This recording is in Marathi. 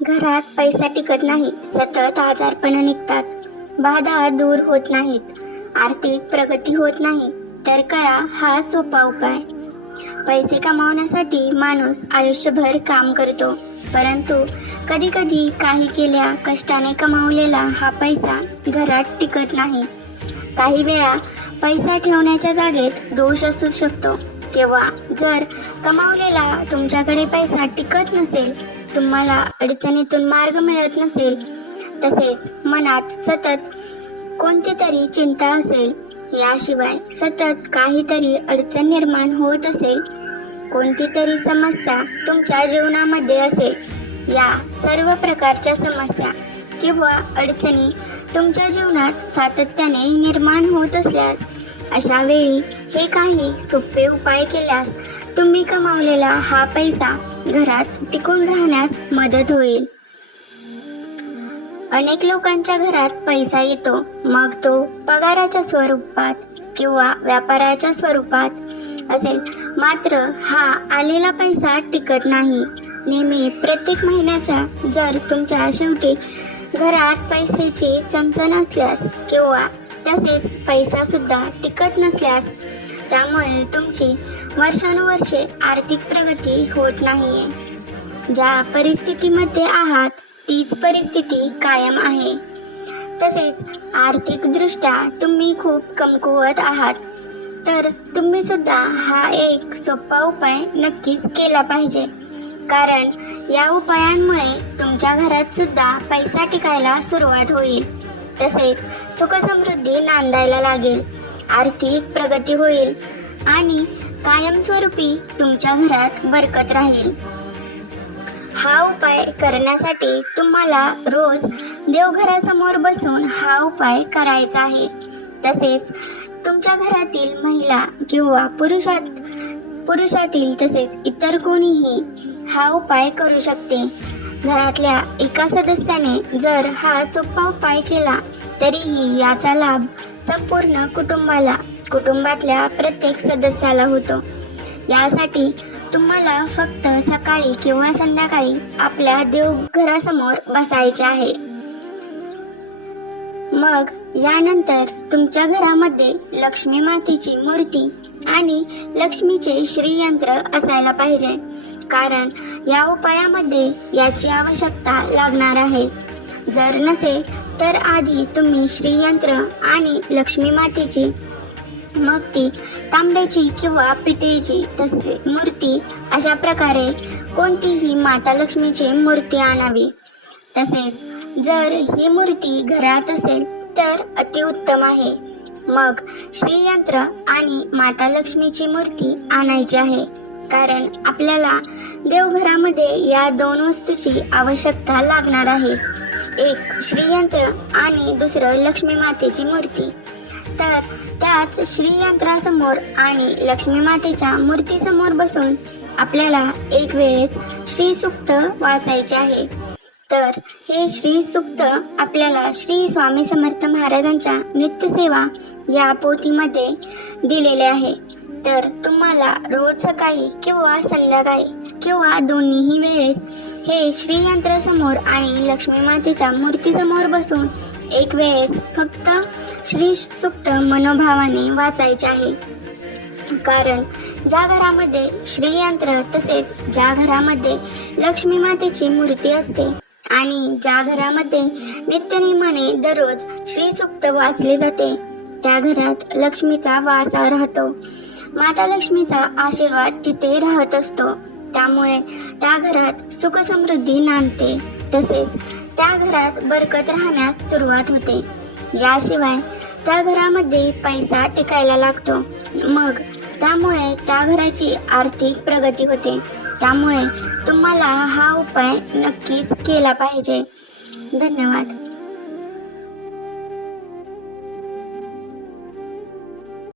घरात पैसा टिकत नाही सतत आजारपण निघतात. बाधा दूर होत नाहीत. आर्थिक प्रगती होत नाही तर करा हा सोपा उपाय. पैसे कमावण्यासाठी माणूस आयुष्यभर काम करतो परंतु कधी कधी काही केल्या कष्टाने कमावलेला हा पैसा घरात टिकत नाही. काही वेळा पैसा ठेवण्याच्या जागेत दोष असू शकतो किंवा जर कमावलेला तुमच्याकडे पैसा टिकत नसेल तुम्हाला अडचणीतून मार्ग मिळत नसेल तसेच मनात सतत कोणती तरी चिंता असेल याशिवाय सतत काहीतरी अडचण निर्माण होत असेल कोणती तरी समस्या तुमच्या जीवनामध्ये असेल या सर्व प्रकारच्या समस्या किंवा अडचणी तुमच्या जीवनात सातत्याने निर्माण होत असल्यास अशा वेळी हे काही सोपे उपाय केल्यास तुम्ही कमावलेला हा पैसा घरात टिकून राहण्यास मदत होईल. अनेक लोकांच्या घरात पैसा येतो. मग तो पगाराच्या स्वरूपात किंवा व्यापाराच्या स्वरूपात असेल. मात्र हा आलेला पैसा टिकत नाही. नेहमी प्रत्येक महिन्याच्या जर तुमच्या शेवटी घरात पैशाची चंचन असल्यास किंवा तसेच पैसा सुद्धा टिकत नसल्यास त्यामुळे तुमची वर्षानुवर्षे आर्थिक प्रगती होत नाहीये. ज्या परिस्थितीमध्ये आहात तीच परिस्थिती कायम आहे. तसेच आर्थिकदृष्ट्या तुम्ही खूप कमकुवत आहात. तर तुम्ही सुद्धा हा एक सोपा उपाय नक्कीच केला पाहिजे. कारण या उपायांमुळे तुमच्या घरात सुद्धा पैसा टिकायला सुरुवात होईल. तसेच सुखसमृद्धी नांदायला लागेल. आर्थिक प्रगती होईल. आणि कायमस्वरूपी तुमच्या घरात बरकत राहील. हा उपाय करण्यासाठी तुम्हाला रोज देवघरासमोर बसून हा उपाय करायचा आहे. तसेच तुमच्या घरातील महिला किंवा पुरुषात पुरुषातील तसेच इतर कोणीही हा उपाय करू शकते. घरातल्या एका सदस्याने जर हा सोपा उपाय केला तरीही याचा लाभ संपूर्ण कुटुंबाला कुटुंबातल्या प्रत्येक सदस्याला होतो. यासाठी तुम्हाला फक्त सकाळी किंवा संध्याकाळी आपल्या देवघरासमोर बसायचे आहे. मग यानंतर तुमच्या घरामध्ये लक्ष्मी मातेची मूर्ती आणि लक्ष्मीचे श्रीयंत्र असायला पाहिजे. कारण या उपायामध्ये याची आवश्यकता लागणार आहे. जर नसेल तर आधी तुम्ही श्रीयंत्र आणि लक्ष्मी मातेची मग ती तांब्याची किंवा पितेची तसे मूर्ती अशा प्रकारे कोणतीही माता लक्ष्मीची मूर्ती आणावी. तसेच जर ही मूर्ती घरात असेल तर अतिउत्तम आहे. मग श्रीयंत्र आणि माता लक्ष्मीची मूर्ती आणायची आहे. कारण आपल्याला देवघरामध्ये या दोन वस्तूची आवश्यकता लागणार आहे. एक श्रीयंत्र आणि दुसरं लक्ष्मी मातेची मूर्ती. तर त्याच श्रीयंत्रासमोर आणि लक्ष्मी मातेच्या मूर्तीसमोर बसून आपल्याला एक वेळेस श्री सुक्त वाचायचे आहे. तर हे श्री सुक्त आपल्याला श्री स्वामी समर्थ महाराजांच्या नित्यसेवा या पोथीमध्ये दिलेले आहे. तर तुम्हाला रोज सकाळी किंवा संध्याकाळी किंवा दोन्हीही वेळेस हे श्रीयंत्रासमोर आणि लक्ष्मी मातेच्या मूर्तीसमोर बसून एक वेळेस फक्त श्री सुक्त मनोभावाने वाचायचे आहे. कारण ज्या घरामध्ये श्रीयंत्र तसेच ज्या घरामध्ये लक्ष्मी मातेची मूर्ती असते आणि ज्या घरामध्ये नित्यनेमाने दररोज श्रीसुक्त वाचले जाते त्या घरात लक्ष्मीचा वासा राहतो. माता लक्ष्मीचा आशीर्वाद तिथे राहत असतो. त्यामुळे त्या घरात सुखसमृद्धी नांदते. तसेच त्या घरात बरकत राहण्यास सुरुवात होते. याशिवाय त्या घरामध्ये पैसा टिकायला लागतो. मग त्यामुळे त्या घराची आर्थिक प्रगती होते. त्यामुळे तुम्हाला हा उपाय नक्कीच केला पाहिजे. धन्यवाद.